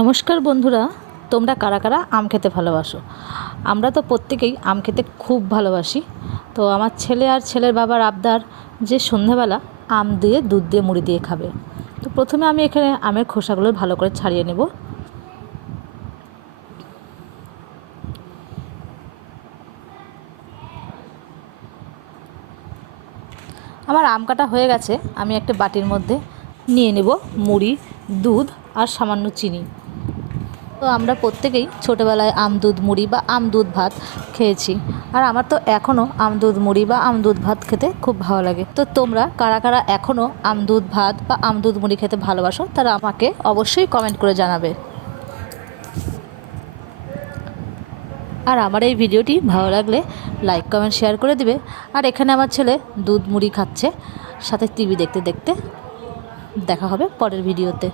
নমস্কার বন্ধুরা, তোমরা কারা কারা আম খেতে ভালোবাসো? আমরা তো প্রত্যেকেই আম খেতে খুব ভালোবাসি। তো আমার ছেলে আর ছেলের বাবার আবদার যে সন্ধ্যাবেলা আম দিয়ে, দুধ দিয়ে, মুড়ি দিয়ে খাবে। তো প্রথমে আমি এখানে আমের খোসাগুলো ভালো করে ছাড়িয়ে নেব। আমার আম কাটা হয়ে গেছে, আমি একটা বাটির মধ্যে নিয়ে নেব মুড়ি, দুধ আর সামান্য চিনি। তো আমরা প্রত্যেকেই ছোটোবেলায় আম দুধ, মুড়ি বা আম দুধ ভাত খেয়েছি। আর আমার তো এখনও আম দুধ, মুড়ি বা আম দুধ ভাত খেতে খুব ভালো লাগে। তো তোমরা কারা কারা এখনও আম দুধ ভাত বা আম দুধ, মুড়ি খেতে ভালোবাসো তারা আমাকে অবশ্যই কমেন্ট করে জানাবে। আর আমার এই ভিডিওটি ভালো লাগলে লাইক কমেন্ট শেয়ার করে দিবে। আর এখানে আমার ছেলে দুধ, মুড়ি খাচ্ছে, সাথে টিভি দেখতে দেখতে দেখা হবে পরের ভিডিওতে।